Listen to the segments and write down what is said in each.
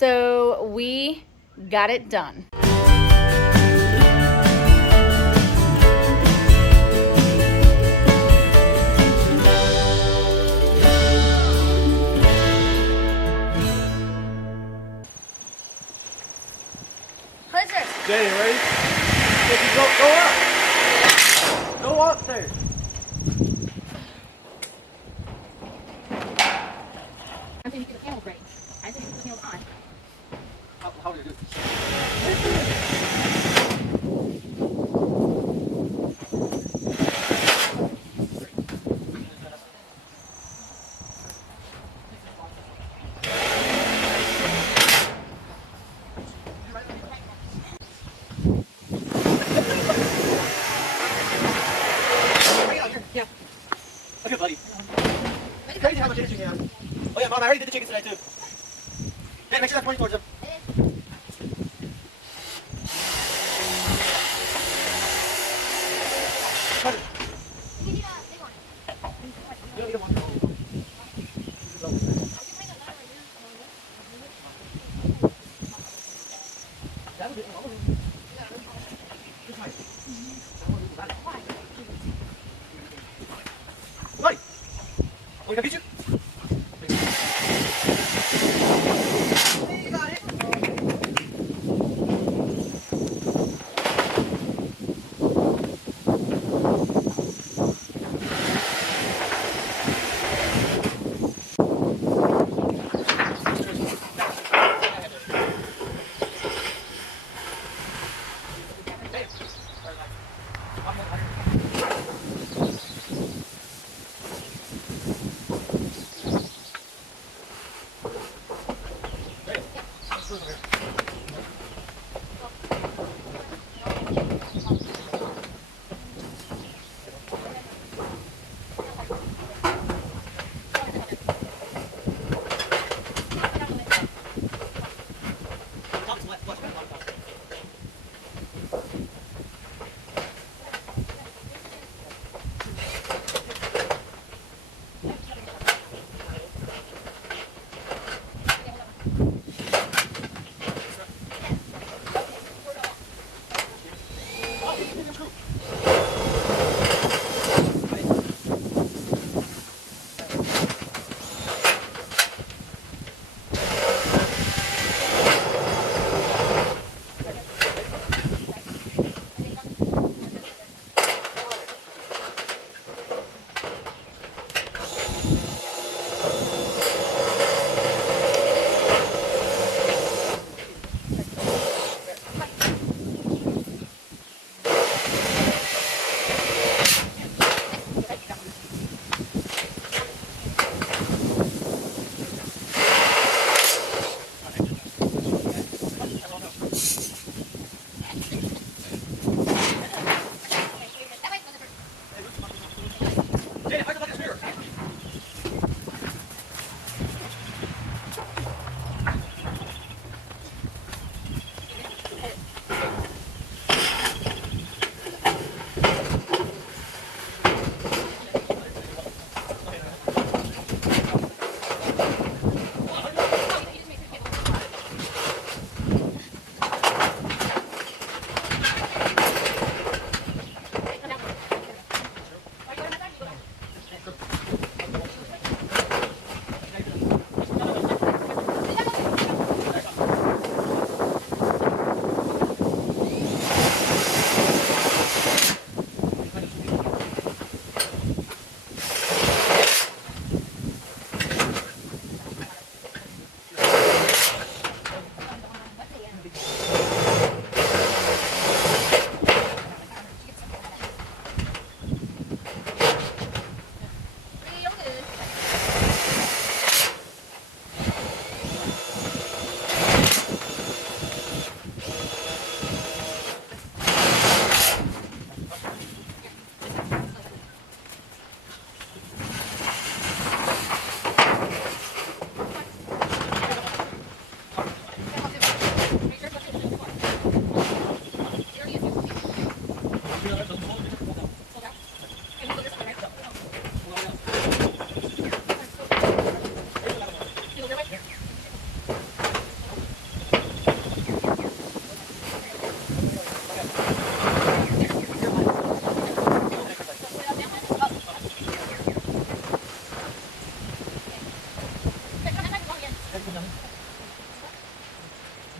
So we got it done. Jay, you ready? Go up. Go up there. I think you get a camel break. I think you put the camels on. How do you do this? Yeah. Okay, buddy. It's crazy how much energy you have. Oh yeah, Mom, I already did the chickens today too. Hey, make sure that's pointing towards them. Cut it. You don't need one. That'll be all of them. This way. Buddy! Oh, can I beat you? You got it!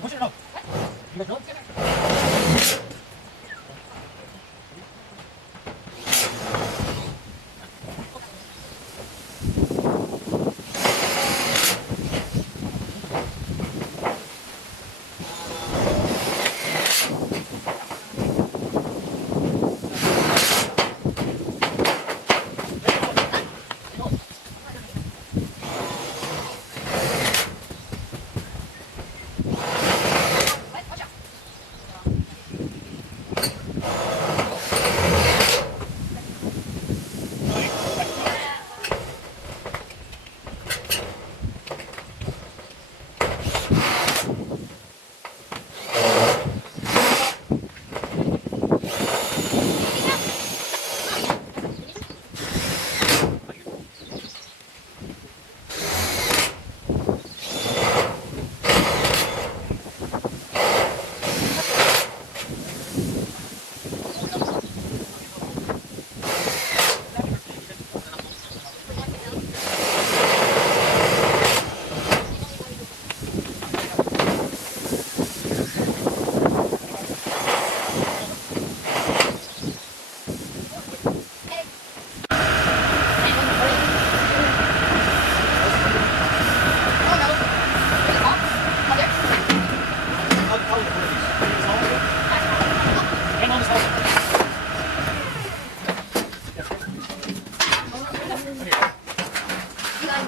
Push it or no? You guys done?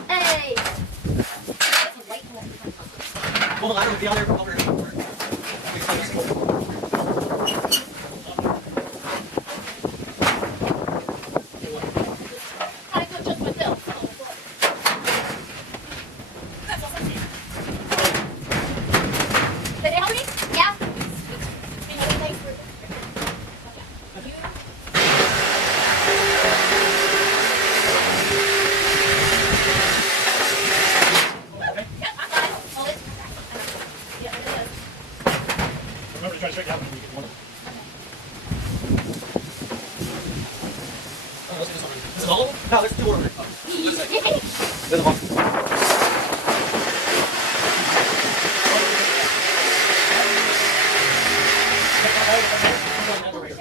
Hey! Pull the ladder with the other over. I could just myself. Did they help me? Yeah. Remember to try to straighten out when we get one. This is all of them? No, there's two over there. There's a one.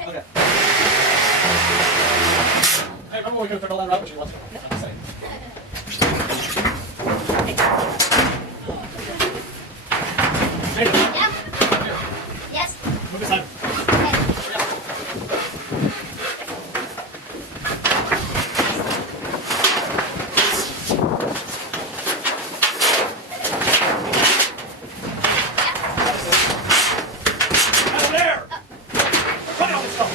Okay. Hey, remember we could turn all that around, but you want to. Yeah. Yes. Move this side. Out there! Put it on this stuff.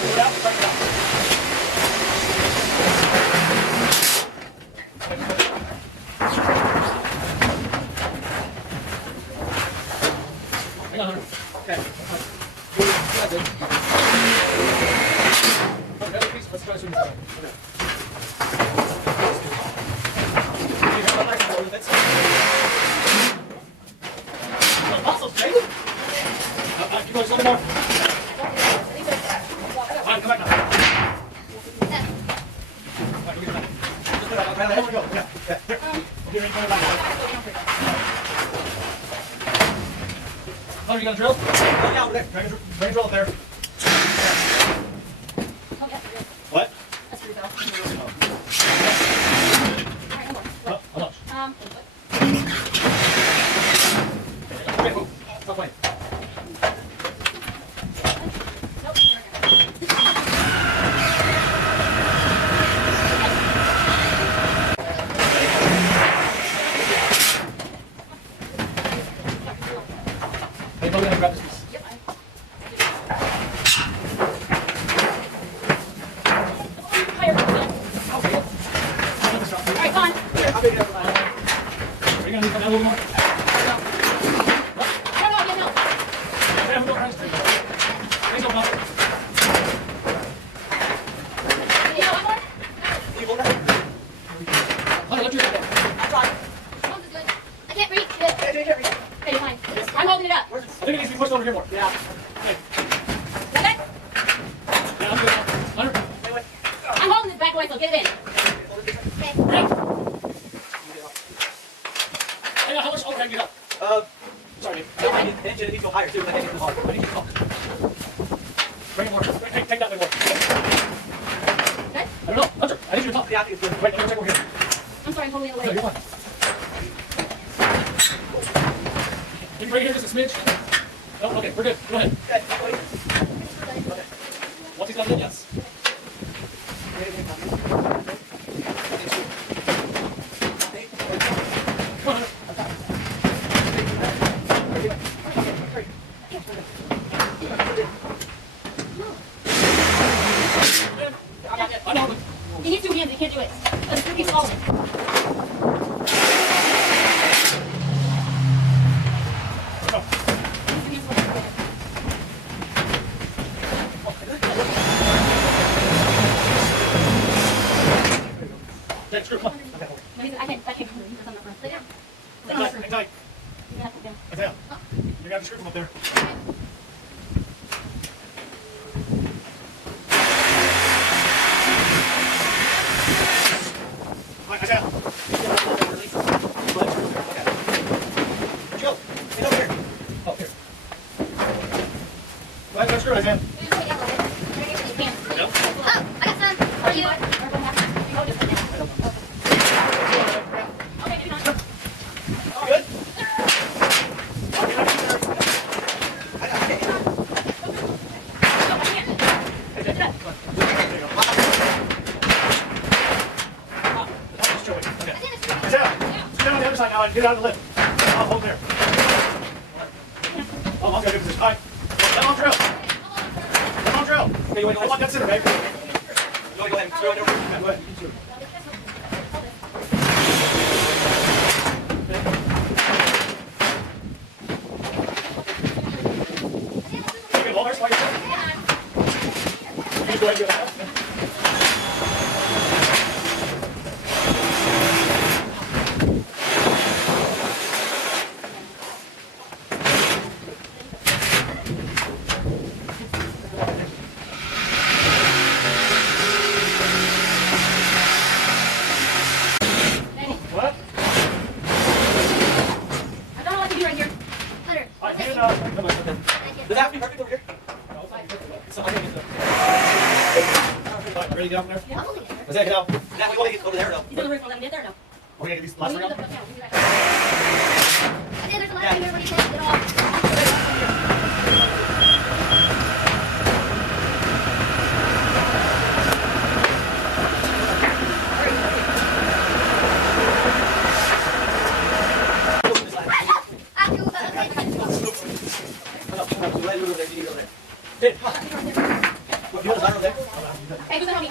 Put it out, put it out. Hang on, okay. That's it. Oh, the other piece, let's try to this out. Okay. You have a knife with it. Oh, muscles, Jason. Keep going, slow more. All right, come back now. All right, give me the knife. Just put it out. Right, there we go. Yeah, yeah. Here. Okay, ready, put it back. Oh, you got a drill? Oh, yeah, over there. Bring a drill up there. What? That's pretty fast. Oh, how much? Okay, move. Stop playing. Hey, go ahead and grab this piece. Yep. Alright, go on. I'll pick it up. Are you going to need that a little more? No. Yeah, we'll go around the street. Please open up. Yeah, one more. Keep over. Honey, lift your head up. I tried. I can't reach it. Hey, Jay, carry it. Okay, you're fine. I'm holding it up. I think it needs to be pushed over here more. Yeah. Okay. Got it? Yeah, I'm good. Hunter. I'm holding this back away, so get it in. Okay. Ready? Hang on, how much? Okay, get up. Sorry, no, I need to go higher too. I need to go hard. I need to go. Bring it more. Take that way more. Okay? I don't know. Hunter, I need you to talk. Yeah, I think it's good. Wait, let me check over here. I'm sorry, I'm holding it No, away. you're fine. Can you bring it here just a smidge? No? Okay, we're good. Go ahead. Okay. Once he's done it, yes. Come on, Hunter. I know. You need 2 hands, you can't do it. Let's do it solid. Okay, screw. Come on. Okay. No, I can't. That's on the front. Sit down. Sit on the Hang front. tight. You have to sit down. Isaiah, you got the screw from up there. All right, Isaiah. Where'd you go? Get over here. Oh, here. Go ahead and screw, Isaiah. Yep. Oh, I got some. For you. Okay, you're done. Good? Now and get out of the lip. I'll hold there. Oh, I'll go good position. All right. Come on, drill. Come on, drill. Okay, you want to go on dead center, babe. You want to go ahead and throw it over? Yeah, go ahead. You can shoot. You can hold her while you're sitting. You can go ahead and do that. What? I don't know what to do right here. Hunter. I Thank can, you. come on. Thank you. Does that have to be perfect over here? No, it's not perfect. So I think it's ready to get up there? I'm holding it. Is that get out? Is that we want to get over there or no? He's on the roof. Let him get there, no. Are we going to get these We last need three to out? look down. We need that. I think there's a lot of everybody says it all. Hey, who's gonna help me?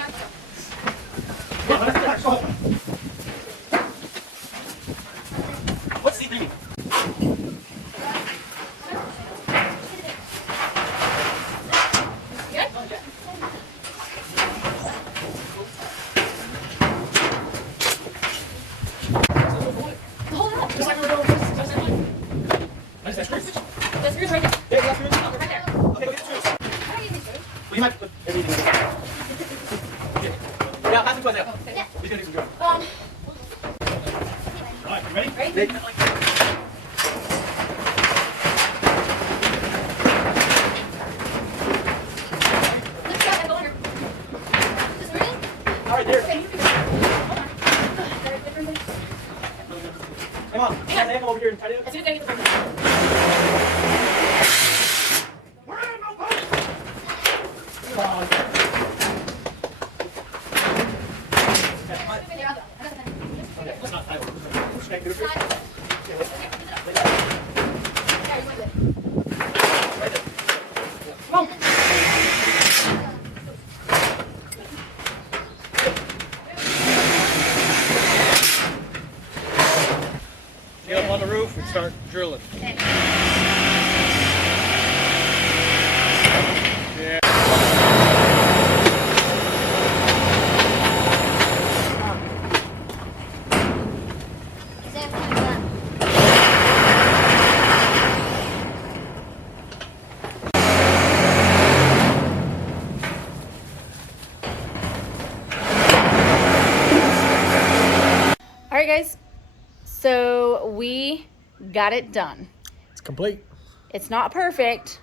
What's C3 mean? Good? Hold it up. Just like we were doing with this. Nice, that's great. The screw's right there. Yeah, yeah, screws. Right there. Okay, we'll get the screws. Well, you might put everything in there. Yeah, pass it to Isaiah. Yeah. He's going to do some drawing. All right, you ready? Ready? Let's go. I go under. This real? All right, there. Okay, you can go. Hold on. Come on. Isaiah, come over here and try to do it. As soon as I get the break. Come on. Okay, let's not. Just make it right there. Come on. Get up on the roof and start drilling. All right, guys. So we got it done. It's complete. It's not perfect,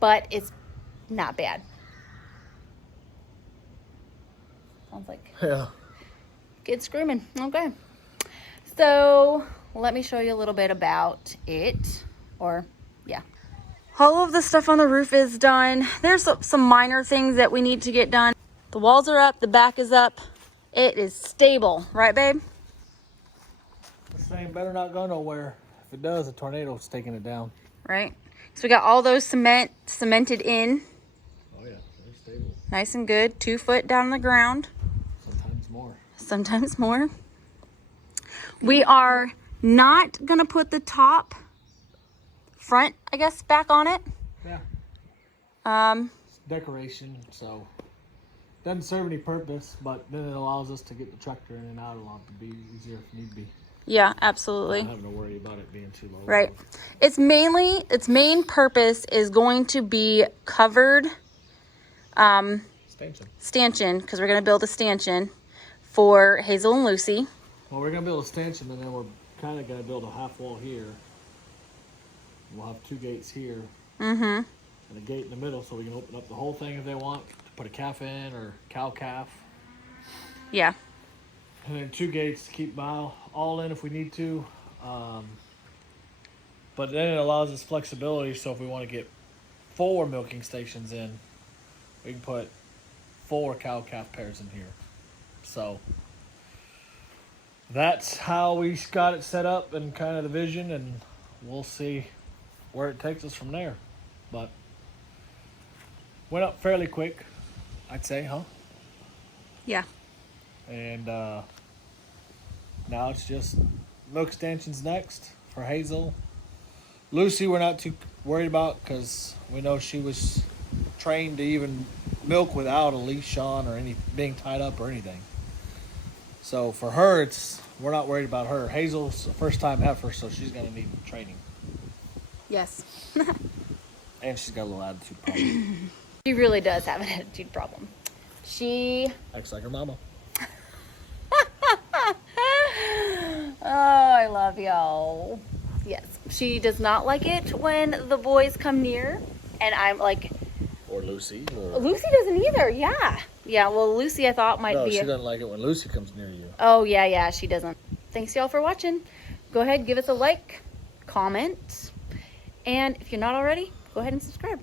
but it's not bad. Sounds like Yeah. kids screaming. Okay. So let me show you a little bit about it. Yeah. All of the stuff on the roof is done. There's some minor things that we need to get done. The walls are up. The back is up. It is stable. Right, babe? This thing better not go nowhere. If it does, a tornado's taking it down. Right. So we got all those cemented in. Oh yeah, they're stable. Nice and good. 2 foot down on the ground. Sometimes more. Sometimes more. We are not going to put the top front, I guess, back on it. Yeah. It's decoration, so doesn't serve any purpose, but then it allows us to get the tractor in and out a lot to be easier if need be. Yeah, absolutely. Not having to worry about it being too low. Right. Its main purpose is going to be covered stanchion, because we're going to build a stanchion for Hazel and Lucy. Well, we're going to build a stanchion, and then we're kind of going to build a half wall here. We'll have 2 gates here. Mm-hmm. And a gate in the middle, so we can open up the whole thing if they want to put a calf in or cow calf. Yeah. And then 2 gates to keep them all in if we need to. But then it allows us flexibility, so if we want to get 4 milking stations in, we can put 4 cow calf pairs in here. So that's how we got it set up and kind of the vision, and we'll see where it takes us from there. But went up fairly quick, I'd say, huh? Yeah. And now it's just milk stanchions next for Hazel. Lucy, we're not too worried about because we know she was trained to even milk without a leash on or any being tied up or anything. So for her, we're not worried about her. Hazel's a first-time heifer, so she's gonna need training. Yes. And she's got a little attitude problem. She really does have an attitude problem. She Acts like her mama. Oh, I love y'all. Yes. She does not like it when the boys come near. And I'm like... Or Lucy. Or... Lucy doesn't either. Yeah. Yeah, well, Lucy I thought might be... No, she doesn't like it when Lucy comes near you. Oh, yeah, she doesn't. Thanks, y'all, for watching. Go ahead, give us a like, comment. And if you're not already, go ahead and subscribe.